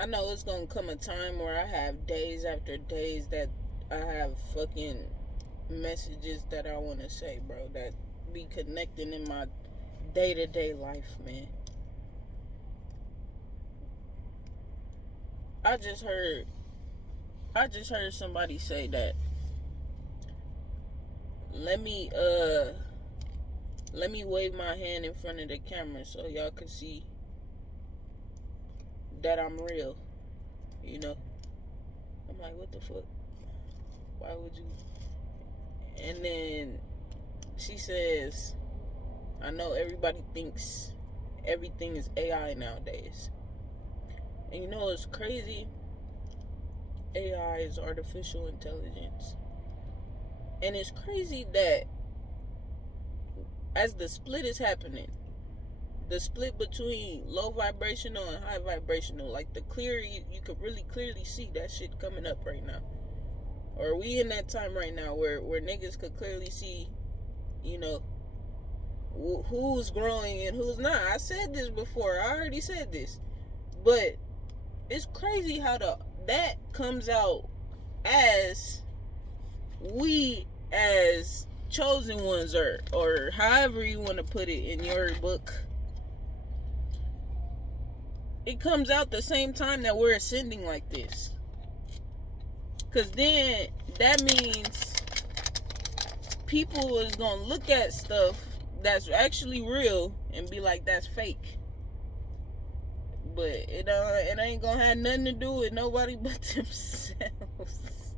I know it's gonna come a time where I have days after days that I have fucking messages that I want to say, bro, that be connecting in my day-to-day life, man. I just heard I just heard somebody say that let me let me wave my hand in front of the camera so y'all can see that I'm real, you know. I'm like, what the fuck? Why would you? And then she says, I know everybody thinks everything is AI nowadays. And you know it's crazy? AI is artificial intelligence. And it's crazy that as the split is happening, the split between low vibrational and high vibrational, like the clear, you could really clearly see that shit coming up right now. Or we in that time right now where niggas could clearly see, you know, who's growing and who's not. I said this before. I already said this. But it's crazy how that comes out as we as chosen ones, or however you want to put it in your book. It comes out the same time that we're ascending like this. Because then that means people is going to look at stuff that's actually real and be like, that's fake. But it ain't going to have nothing to do with nobody but themselves.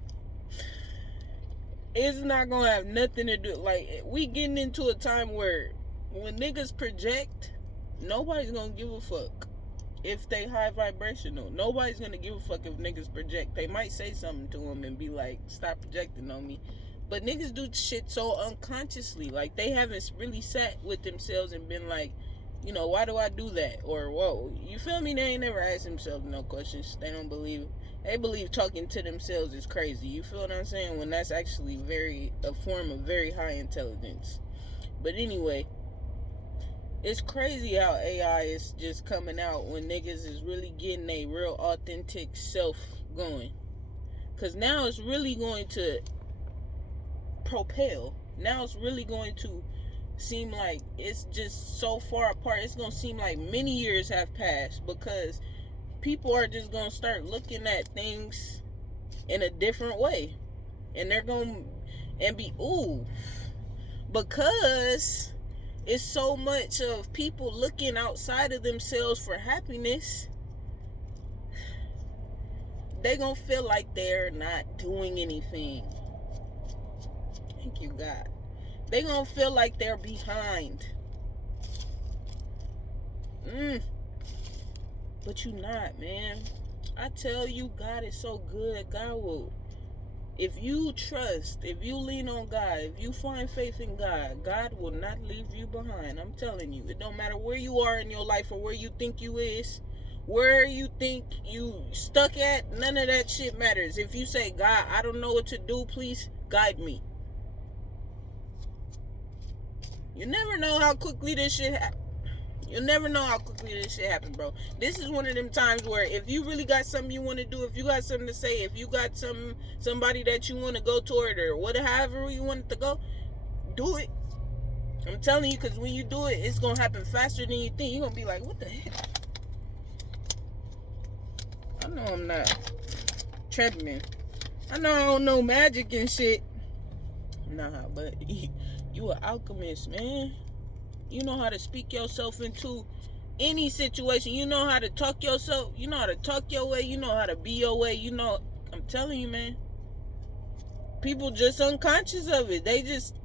It's not going to have nothing to do. Like, we getting into a time where when niggas project, nobody's going to give a fuck if they high vibrational. Nobody's gonna give a fuck if niggas project. They might say something to them and be like, stop projecting on me. But niggas do shit so unconsciously. Like, they haven't really sat with themselves and been like, you know, why do I do that? Or, whoa, you feel me? They ain't never asked themselves no questions. They don't believe. They believe talking to themselves is crazy. You feel what I'm saying? When that's actually a form of very high intelligence. But anyway, it's crazy how AI is just coming out when niggas is really getting a real authentic self going. Because now it's really going to propel. Now it's really going to seem like it's just so far apart. It's going to seem like many years have passed because people are just going to start looking at things in a different way. And they're going to be, ooh, because it's so much of people looking outside of themselves for happiness, they gonna feel like they're not doing anything. Thank you, God. They gonna feel like they're behind. But you not, man. I tell you, God is so good. God will, if you trust, if you lean on God, if you find faith in God, God will not leave you behind. I'm telling you. It don't matter where you are in your life or where you think you is, where you think you stuck at, none of that shit matters. If you say, God, I don't know what to do, please guide me. You never know how quickly this shit happens. You'll never know how quickly this shit happens, bro. This is one of them times where if you really got something you want to do, if you got something to say, if you got somebody that you want to go toward or whatever you want it to go, do it. I'm telling you, because when you do it, it's going to happen faster than you think. You're going to be like, what the heck? I know I'm not trapping. I know I don't know magic and shit. Nah, but you an alchemist, man. You know how to speak yourself into any situation. You know how to talk yourself. You know how to talk your way. You know how to be your way. You know, I'm telling you, man. People just unconscious of it.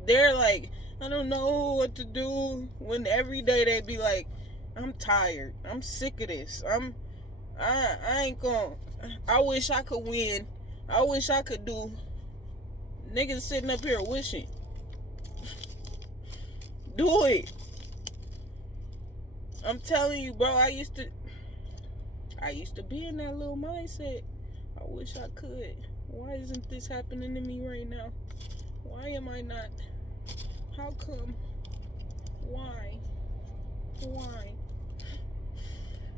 They're like, I don't know what to do. When every day they be like, I'm tired. I'm sick of this. I ain't gonna. I wish I could win. I wish I could do. Niggas sitting up here wishing. Do it. I'm telling you, bro. I used to be in that little mindset. I wish I could. Why isn't this happening to me right now? Why am I not? How come? Why?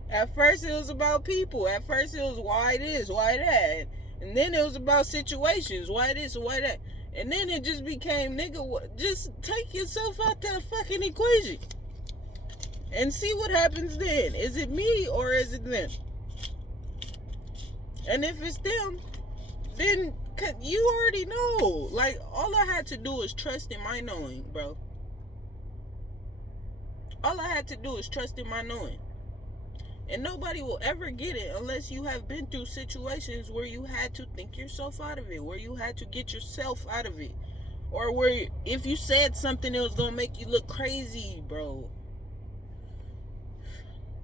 At first it was about people. At first it was why this, why that. And then it was about situations, why this, why that. And then it just became, nigga, just take yourself out that fucking equation. And see what happens then. Is it me or is it them? And if it's them, then you already know. Like, all I had to do was trust in my knowing, bro. All I had to do is trust in my knowing. And nobody will ever get it unless you have been through situations where you had to think yourself out of it, where you had to get yourself out of it. Or where if you said something, it was going to make you look crazy, bro.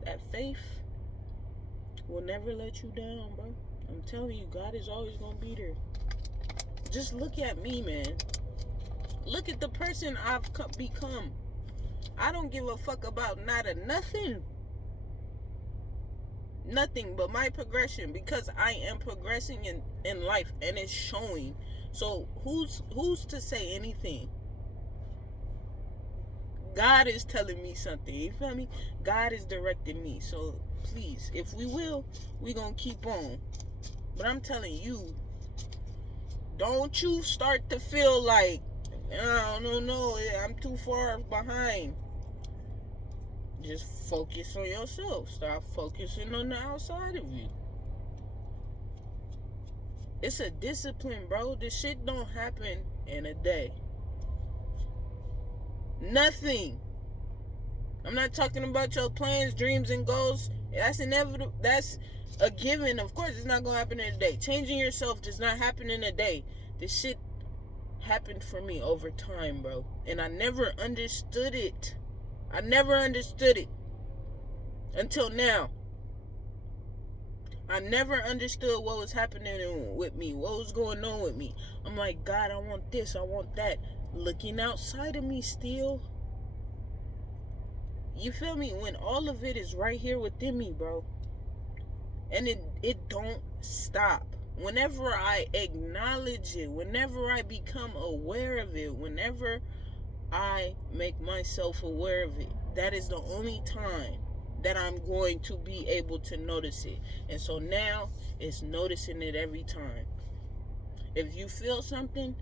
That faith will never let you down, bro. I'm telling you, God is always going to be there. Just look at me, man. Look at the person I've become. I don't give a fuck about nothing. Nothing but my progression, because I am progressing in life and it's showing. So who's to say anything? God is telling me something. You feel me? God is directing me. So please, if we gonna keep on. But I'm telling you, don't you start to feel like, I don't know, I'm too far behind. Just focus on yourself. Stop focusing on the outside of you. It's a discipline, bro. This shit don't happen in a day. Nothing. I'm not talking about your plans, dreams, and goals. That's inevitable. That's a given. Of course, it's not going to happen in a day. Changing yourself does not happen in a day. This shit happened for me over time, bro. And I never understood it. I never understood it until now. I never understood what was happening with me, what was going on with me. I'm like, God, I want this, I want that. Looking outside of me still. You feel me? When all of it is right here within me, bro. And it don't stop. Whenever I acknowledge it, whenever I become aware of it, whenever I make myself aware of it, that is the only time that I'm going to be able to notice it. And so now it's noticing it every time. If you feel something,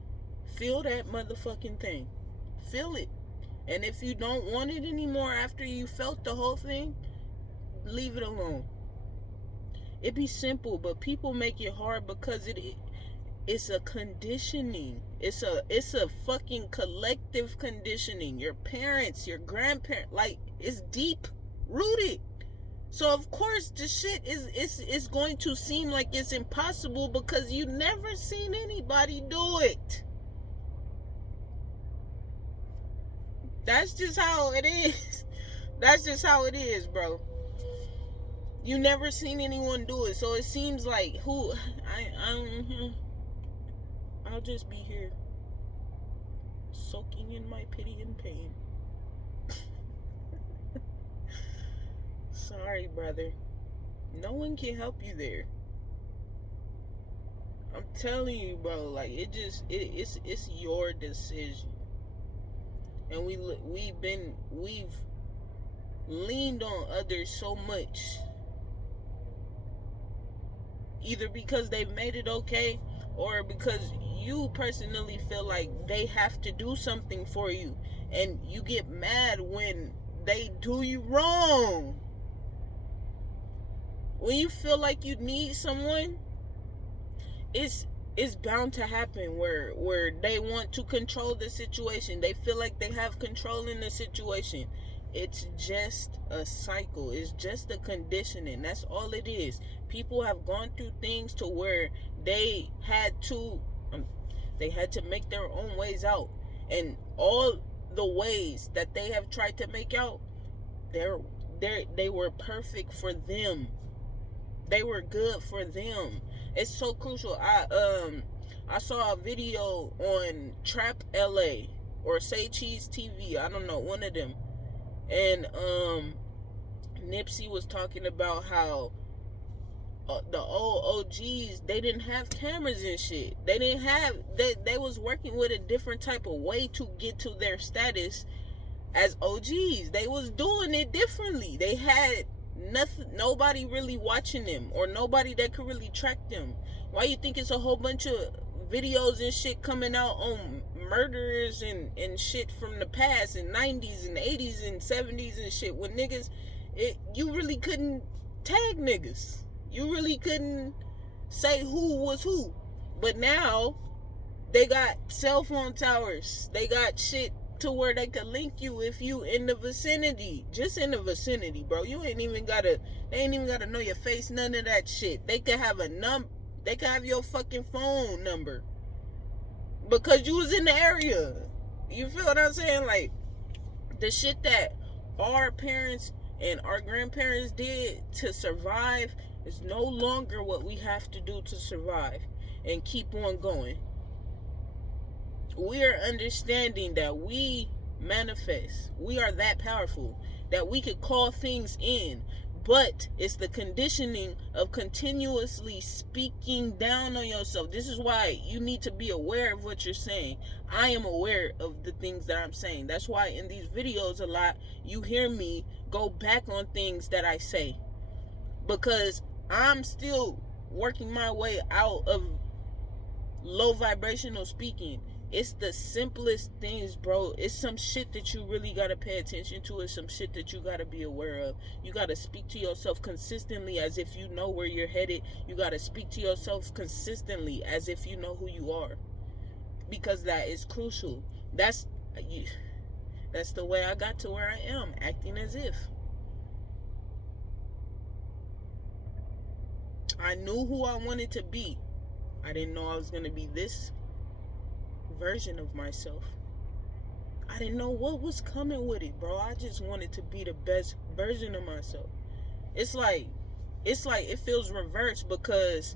feel that motherfucking thing. Feel it. And if you don't want it anymore after you felt the whole thing, leave it alone. It be simple, but people make it hard because it's a conditioning. It's a fucking collective conditioning. Your parents, your grandparents, like, it's deep rooted. So of course the shit is going to seem like it's impossible because you never seen anybody do it. That's just how it is. That's just how it is, bro. You never seen anyone do it, so it seems like I'll just be here soaking in my pity and pain. Sorry, brother. No one can help you there. I'm telling you, bro. Like, it's your decision. And we've leaned on others so much, either because they've made it okay, or because you personally feel like they have to do something for you, and you get mad when they do you wrong. When you feel like you need someone, it's bound to happen where they want to control the situation. They feel like they have control in the situation. It's just a cycle. It's just a conditioning. That's all it is. People have gone through things to where they had to make their own ways out. And all the ways that they have tried to make out, they were perfect for them. They were good for them. It's so crucial. I saw a video on Trap LA or Say Cheese TV. I don't know, one of them. And Nipsey was talking about how the old OGs, they didn't have cameras and shit. They was working with a different type of way to get to their status as OGs. They was doing it differently. They had nobody really watching them, or nobody that could really track them. Why you think it's a whole bunch of videos and shit coming out on murderers and shit from the past, in 90s and 80s and 70s and shit, when niggas, you really couldn't tag niggas. You really couldn't say who was who. But now they got cell phone towers. They got shit to where they could link you if you in the vicinity. Just in the vicinity, bro. You ain't even gotta, they ain't even gotta know your face, none of that shit. They could have they could have your fucking phone number because you was in the area. You feel what I'm saying? Like, the shit that our parents and our grandparents did to survive is no longer what we have to do to survive and keep on going. We are understanding that we manifest. We are that powerful that we could call things in. But it's the conditioning of continuously speaking down on yourself. This is why you need to be aware of what you're saying. I am aware of the things that I'm saying. That's why in these videos a lot you hear me go back on things that I say. Because I'm still working my way out of low vibrational speaking. It's the simplest things, bro. It's some shit that you really gotta pay attention to. It's some shit that you gotta be aware of. You gotta speak to yourself consistently as if you know where you're headed. You gotta speak to yourself consistently as if you know who you are. Because that is crucial. That's the way I got to where I am, acting as if. I knew who I wanted to be. I didn't know I was gonna be this version of myself. I didn't know what was coming with it, bro. I just wanted to be the best version of myself. It's like it feels reversed because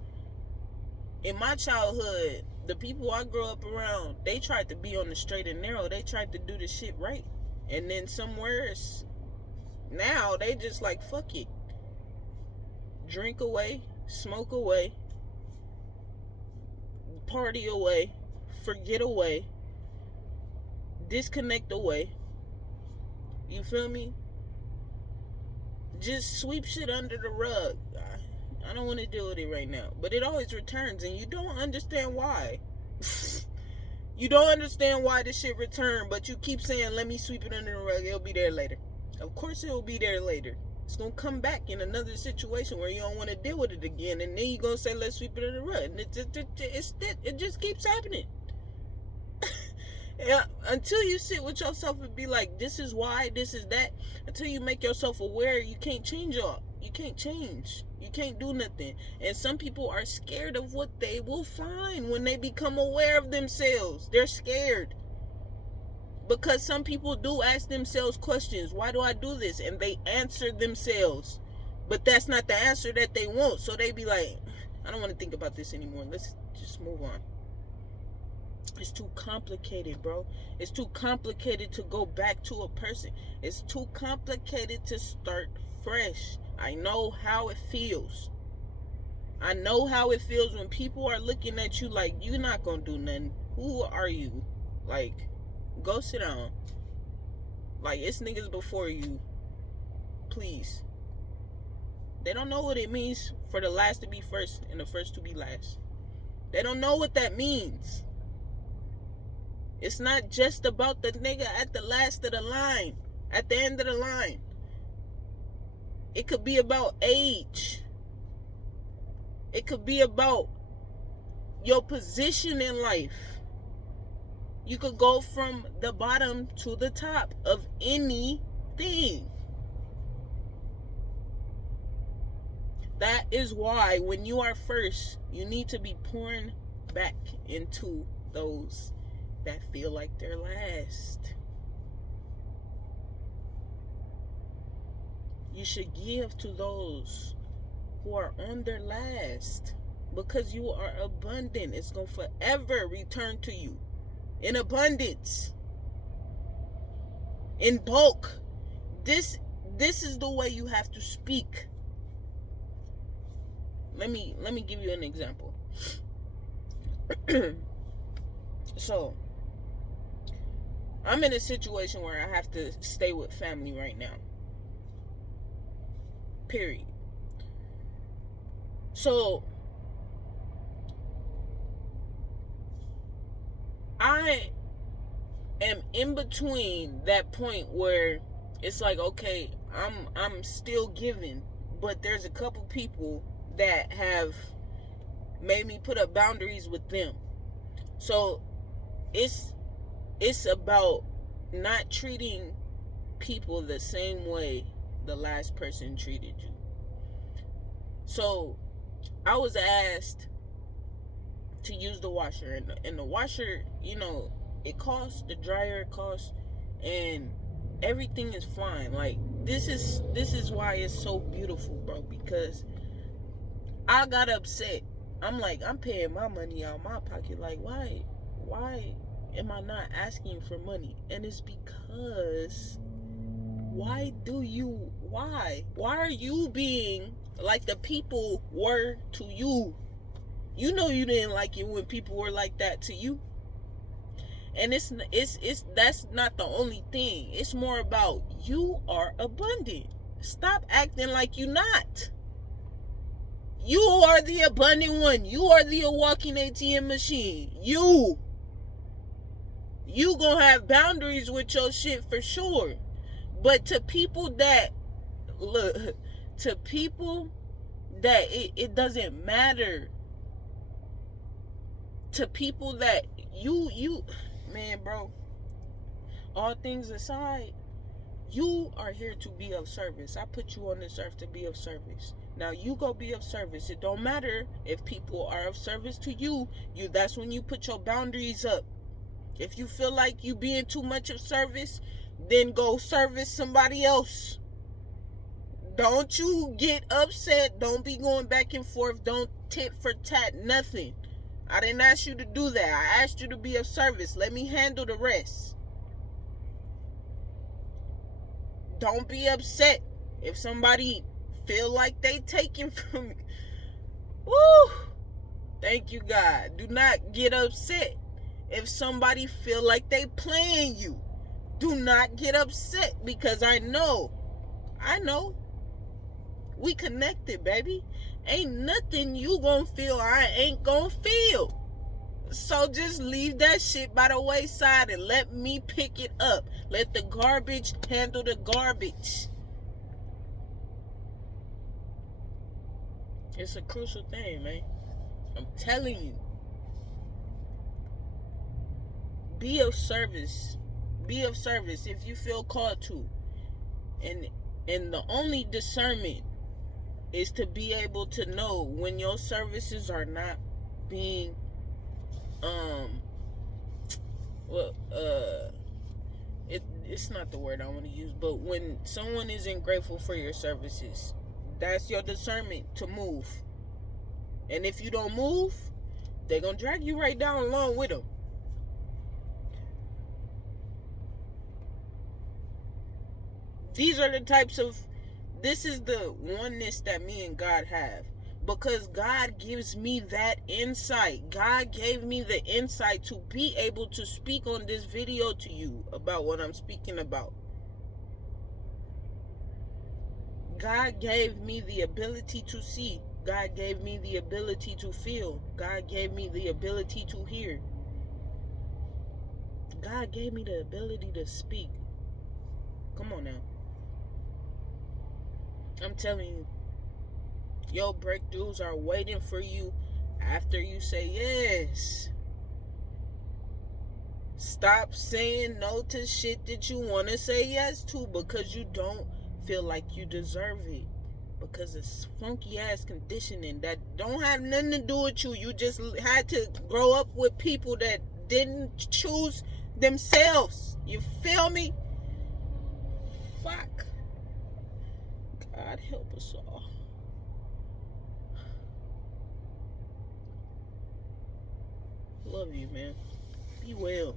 in my childhood, the people I grew up around, they tried to be on the straight and narrow. They tried to do the shit right. And then somewhere now they just like, fuck it. Drink away, smoke away, party away, forget away, disconnect away. You feel me? Just sweep shit under the rug. I don't want to deal with it right now. But it always returns and you don't understand why. You don't understand why this shit returned, but you keep saying, let me sweep it under the rug. It'll be there later. Of course it'll be there later. It's going to come back in another situation where you don't want to deal with it again. And then you're going to say, let's sweep it under the rug. And it just keeps happening. Yeah, until you sit with yourself and be like, this is why, this is that. Until you make yourself aware, you can't change y'all. You can't change. You can't do nothing. And some people are scared of what they will find when they become aware of themselves. They're scared. Because some people do ask themselves questions. Why do I do this? And they answer themselves. But that's not the answer that they want. So they be like, I don't want to think about this anymore. Let's just move on. It's too complicated, bro. It's too complicated to go back to a person. It's too complicated to start fresh. I know how it feels. I know how it feels when people are looking at you like, you're not gonna do nothing. Who are you? Like, go sit down. Like, it's niggas before you. Please. They don't know what it means for the last to be first and the first to be last. They don't know what that means. It's not just about the nigga at the last of the line, at the end of the line. It could be about age. It could be about your position in life. You could go from the bottom to the top of anything. That is why when you are first, you need to be pouring back into those that feel like they're last. You should give to those who are on their last, because you are abundant. It's going to forever return to you in abundance, in bulk. This is the way you have to speak. Let me give you an example. So, I'm in a situation where I have to stay with family right now. Period. So I am in between that point where it's like, okay, I'm still giving, but there's a couple people that have made me put up boundaries with them. So it's about not treating people the same way the last person treated you. So I was asked to use the washer, and the washer, it costs, the dryer costs, and everything is fine. Like, this is why it's so beautiful, bro, because I got upset. I'm like, I'm paying my money out of my pocket. Like, why am I not asking for money? And it's because why are you being like the people were to you? You know you didn't like it when people were like that to you. And it's that's not the only thing. It's more about you are abundant. Stop acting like you not. You are the abundant one. You are the walking ATM machine. You gonna have boundaries with your shit for sure. But to people that it doesn't matter. To people that you man, bro, all things aside, you are here to be of service. I put you on this earth to be of service. Now you go be of service. It don't matter if people are of service to you. That's when you put your boundaries up. If you feel like you being too much of service, then go service somebody else. Don't you get upset. Don't be going back and forth. Don't tit for tat nothing. I didn't ask you to do that. I asked you to be of service. Let me handle the rest. Don't be upset if somebody feel like they taking from you. Woo! Thank you, God. Do not get upset if somebody feel like they playing you. Do not get upset, because I know. We connected, baby. Ain't nothing you gonna feel I ain't gonna feel. So just leave that shit by the wayside and let me pick it up. Let the garbage handle the garbage. It's a crucial thing, man. I'm telling you. Be of service. Be of service if you feel called to. And the only discernment is to be able to know when your services are not being it's not the word I want to use, but when someone isn't grateful for your services, that's your discernment to move. And if you don't move, they're gonna drag you right down along with them. This is the oneness that me and God have. Because God gives me that insight. God gave me the insight to be able to speak on this video to you about what I'm speaking about. God gave me the ability to see. God gave me the ability to feel. God gave me the ability to hear. God gave me the ability to speak. Come on now. I'm telling you, your breakthroughs are waiting for you after you say yes. Stop saying no to shit that you want to say yes to because you don't feel like you deserve it. Because it's funky ass conditioning that don't have nothing to do with you. You just had to grow up with people that didn't choose themselves. You feel me? Fuck. God help us all. Love you, man. Be well.